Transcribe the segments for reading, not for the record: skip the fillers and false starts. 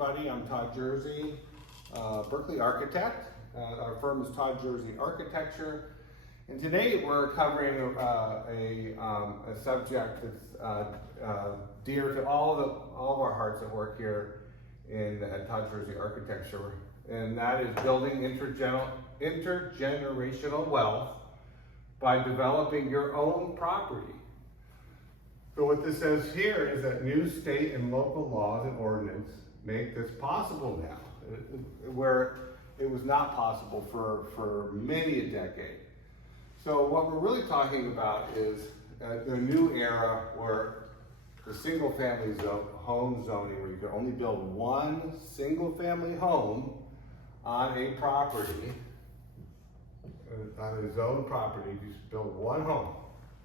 everybody. I'm Todd Jersey, Berkeley architect. Our firm is Todd Jersey Architecture. And today we're covering a subject that's dear to all of our hearts that work here at Todd Jersey Architecture. And that is building intergenerational wealth by developing your own property. So what this says here is that new state and local laws and ordinance make this possible now, where it was not possible for many a decade. So what we're really talking about is a new era where the single family home zoning, where you can only build one single family home on a property, on a zoned property. You just build one home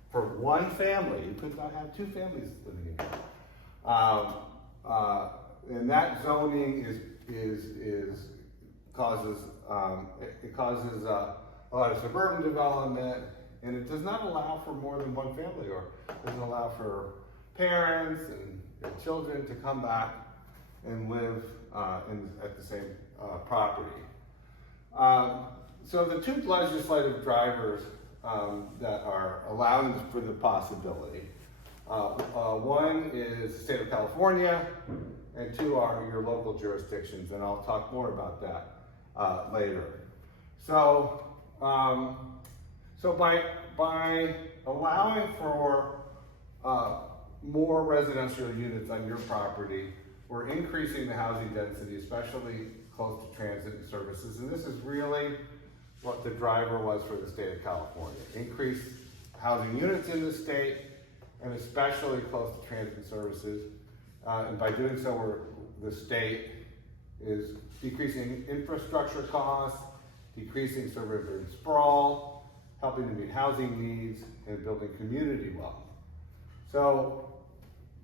for one family. You could not have two families living in here. And that zoning causes a lot of suburban development, and it does not allow for more than one family, or doesn't allow for parents and children to come back and live at the same property. So the two legislative drivers that are allowing for the possibility, one is the state of California, and two are your local jurisdictions, and I'll talk more about that later. So by allowing for more residential units on your property, we're increasing the housing density, especially close to transit services, and this is really what the driver was for the state of California. Increase housing units in the state, and especially close to transit services. And by doing so, the state is decreasing infrastructure costs, decreasing suburban sprawl, helping to meet housing needs, and building community wealth. So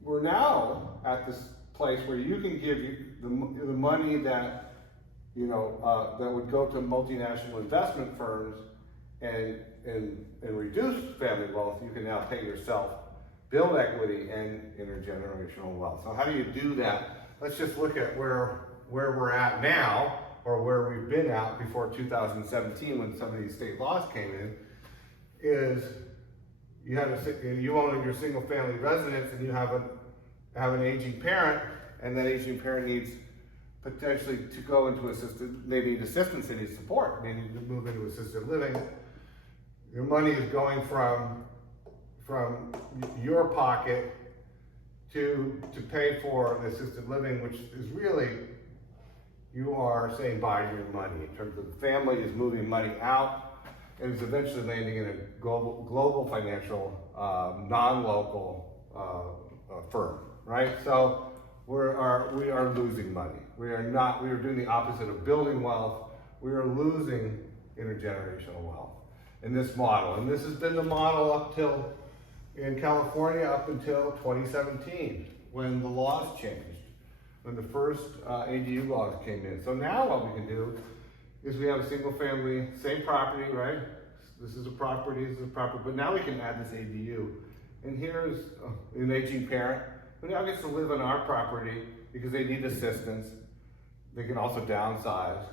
we're now at this place where you can give the money that that would go to multinational investment firms and reduce family wealth. You can now pay yourself, build equity and intergenerational wealth. So how do you do that? Let's just look at where we're at now, or where we've been at before 2017 when some of these state laws came in. Is you own your single family residence, and you have an aging parent, and that aging parent needs potentially to go into they need assistance, they need support, they need to move into assisted living. Your money is going from your pocket to pay for the assisted living, which is really, you are saying bye to your money, in terms of the family is moving money out and is eventually landing in a global financial, non-local firm, right? So we are losing money. We are doing the opposite of building wealth. We are losing intergenerational wealth in this model. And this has been the model in California up until 2017, when the laws changed, when the first ADU laws came in. So now what we can do is we have a single family, same property, right? This is a property, but now we can add this ADU. And here's an aging parent who now gets to live on our property because they need assistance. They can also downsize.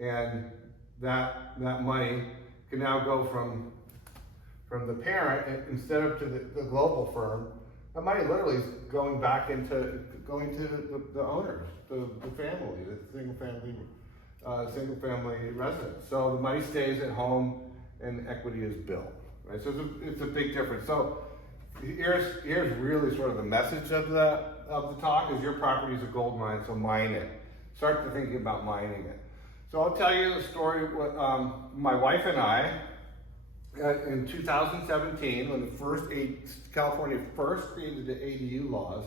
And that money can now go from the parent, and instead of to the global firm. That money literally is going to the owners, the family, the single family residence. So the money stays at home and equity is built, right? So it's a big difference. So here's really sort of the message of the talk: is your property is a gold mine, so mine it. Start to thinking about mining it. So I'll tell you the story with my wife and I. In 2017, when California first created the ADU laws,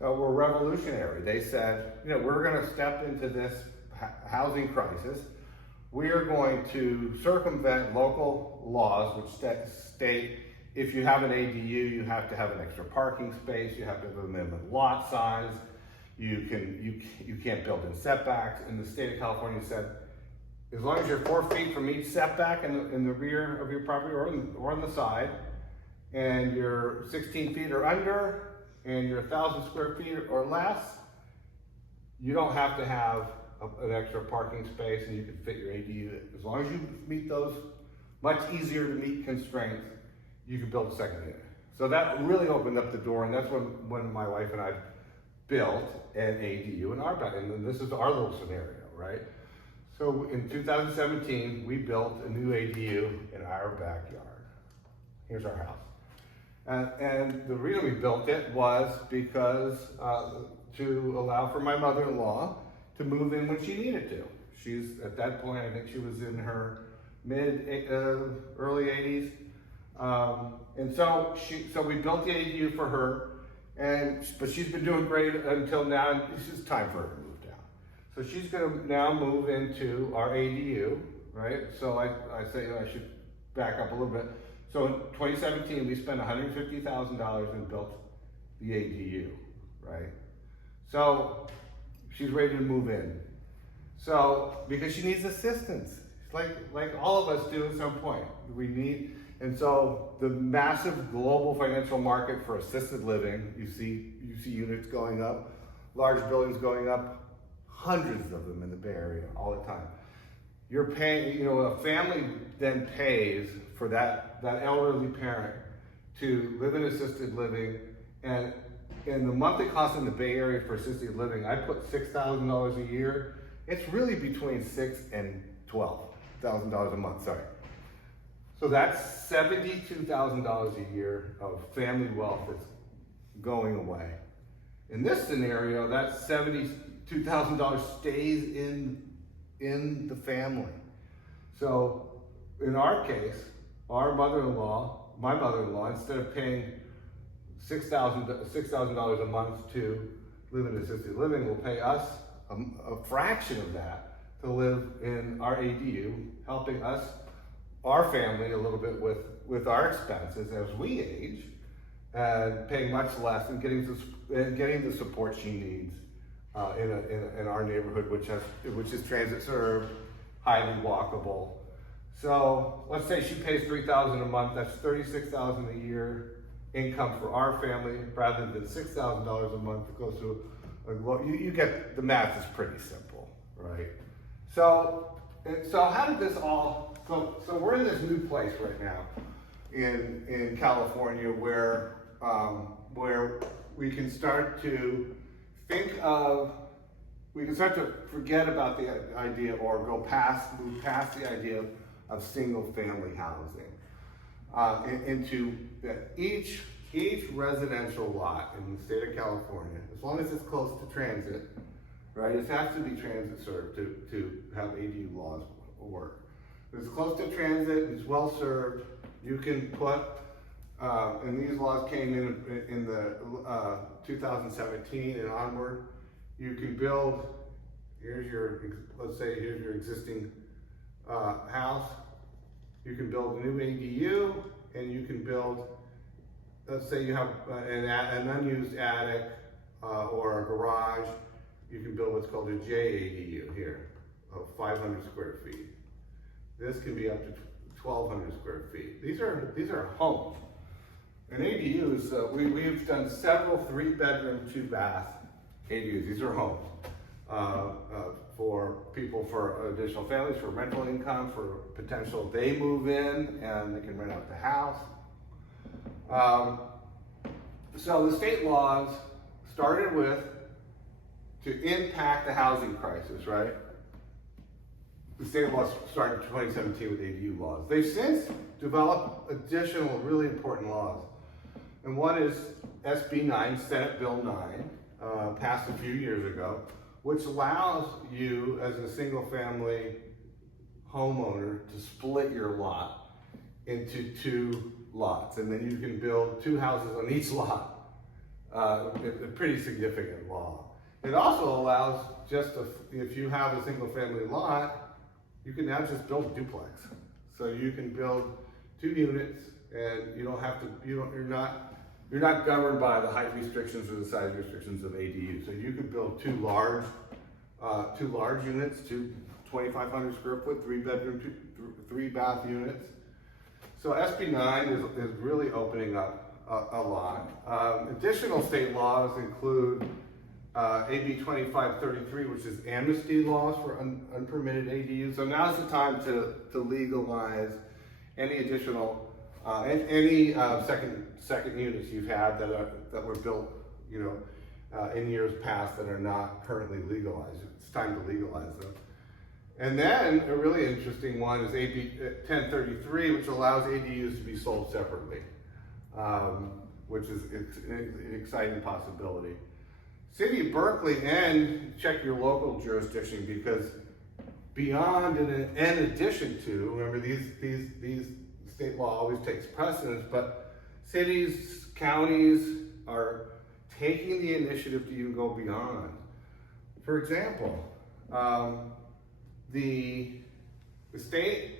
were revolutionary. They said, we're going to step into this housing crisis. We are going to circumvent local laws which state if you have an ADU, you have to have an extra parking space, you have to have a minimum lot size, you can't build in setbacks. And the state of California said, as long as you're 4 feet from each setback in the rear of your property or on the side, and you're 16 feet or under, and you're 1,000 square feet or less, you don't have to have an extra parking space, and you can fit your ADU. As long as you meet those much easier to meet constraints, you can build a second unit. So that really opened up the door, and that's when my wife and I built an ADU in our back, and this is our little scenario, right? So in 2017, we built a new ADU in our backyard. Here's our house. And the reason we built it was because to allow for my mother-in-law to move in when she needed to. She's, at that point, I think she was in her early 80s. And so we built the ADU for her, but she's been doing great until now, and it's just time for her to move down. So she's gonna now move into our ADU, right? So I say I should back up a little bit. So in 2017, we spent $150,000 and built the ADU, right? So she's ready to move in. So, because she needs assistance, like all of us do at some point. And so the massive global financial market for assisted living, you see units going up, large buildings going up, hundreds of them in the Bay Area all the time. You're paying, a family then pays for that elderly parent to live in assisted living, and the monthly cost in the Bay Area for assisted living, I put $6,000 a year. It's really between $6,000 and $12,000 a month, sorry. So that's $72,000 a year of family wealth that's going away. In this scenario, that $72,000 stays in the family. So in our case, my mother-in-law, instead of paying $6,000 a month to live in assisted living, will pay us a fraction of that to live in our ADU, helping us, our family, a little bit with our expenses as we age, and paying much less and getting the support she needs in our neighborhood, which is transit served, highly walkable. So let's say she pays $3,000 a month. That's $36,000 a year income for our family, rather than $6,000 a month that goes to you get the math is pretty simple, right? So how did this all? So we're in this new place right now in California where we can start to forget about the idea, or move past the idea of single family housing into each residential lot in the state of California, as long as it's close to transit, right? It has to be transit served to have ADU laws work. If it's close to transit, it's well served, you can put, and these laws came in the 2017 and onward, you can build, let's say here's your existing house, you can build a new ADU, and you can build, let's say you have an unused attic or a garage, you can build what's called a JADU here of 500 square feet. This can be up to 1,200 square feet. These are homes. An ADU is, we've done several 3-bedroom, 2-bath ADUs. These are homes for people, for additional families, for rental income, for potential they move in and they can rent out the house. So the state laws started to impact the housing crisis, right? The state laws started in 2017 with ADU laws. They've since developed additional really important laws. And one is SB 9, Senate Bill 9, passed a few years ago, which allows you as a single family homeowner to split your lot into 2 lots, and then you can build 2 houses on each lot. A pretty significant law. It also allows if you have a single family lot, you can now just build a duplex. So you can build 2 units, and you're not governed by the height restrictions or the size restrictions of ADU. So you could build 2 large units, 2 2,500 square foot, 3-bedroom, 3-bath units. So SB 9 is really opening up a lot. Additional state laws include AB 2533, which is amnesty laws for unpermitted ADUs. So now's the time to legalize any additional, second units you've had that were built, in years past that are not currently legalized. It's time to legalize them. And then a really interesting one is AB 1033, which allows ADUs to be sold separately, which is an exciting possibility. City of Berkeley, and check your local jurisdiction, because beyond and in addition to, remember these state law always takes precedence, but cities, counties are taking the initiative to even go beyond. For example, the state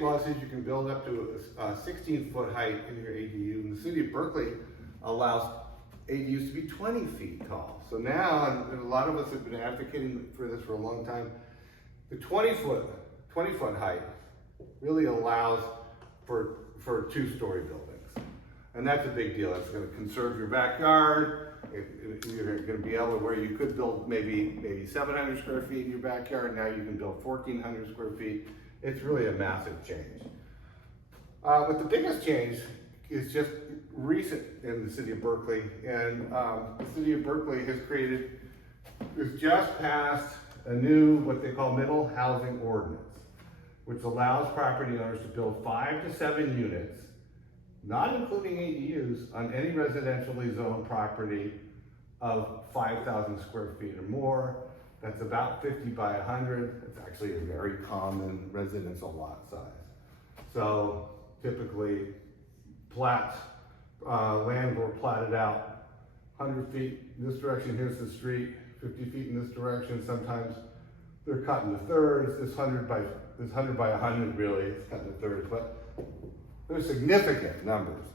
law says you can build up to a 16-foot height in your ADU, and the city of Berkeley allows ADUs to be 20 feet tall. So now, and a lot of us have been advocating for this for a long time, the 20-foot height really allows for two-story buildings. And that's a big deal. It's going to conserve your backyard. You're going to be able to, where you could build maybe 700 square feet in your backyard, now you can build 1,400 square feet. It's really a massive change. But the biggest change is just recent in the city of Berkeley, and the city of Berkeley has just passed a new, what they call middle housing ordinance, which allows property owners to build 5 to 7 units, not including ADUs, on any residentially zoned property of 5,000 square feet or more. That's about 50 by 100. It's actually a very common residential lot size. So typically, land were platted out 100 feet in this direction, here's the street, 50 feet in this direction. Sometimes they're cut into thirds. This 100 by 100 really is cut into thirds, but there's significant numbers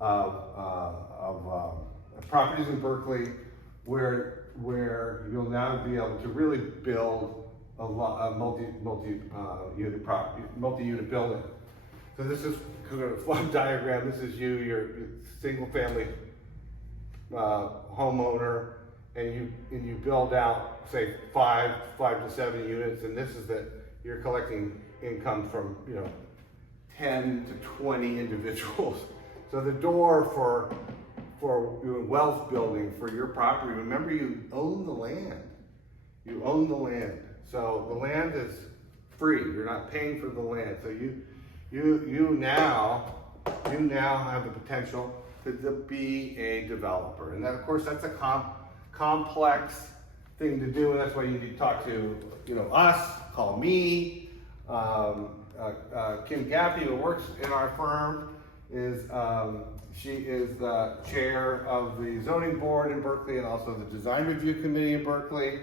of properties in Berkeley where you'll now be able to really build a multi-unit building. So this is kind of a flow diagram. This is your single family homeowner, and you build out, say, 5 to 7 units, and this is that you're collecting income from 10 to 20 individuals. So the door for wealth building for your property, remember, you own the land. You own the land. So the land is free. You're not paying for the land. So you now have the potential to be a developer. And that, of course, that's a complex thing to do, and that's why you need to talk to us, call me. Kim Gaffey, who works in our firm, she is the chair of the zoning board in Berkeley and also the design review committee in Berkeley.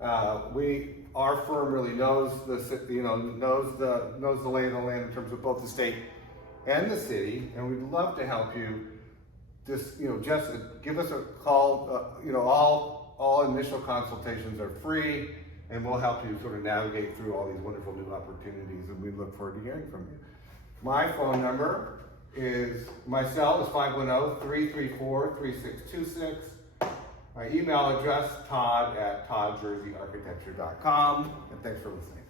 Our firm really knows knows the lay of the land in terms of both the state and the city, and we'd love to help you. Just give us a call. All initial consultations are free, and we'll help you sort of navigate through all these wonderful new opportunities, and we look forward to hearing from you. My phone number is, my cell is 510-334-3626. My email address, Todd@ToddJerseyArchitecture.com, and thanks for listening.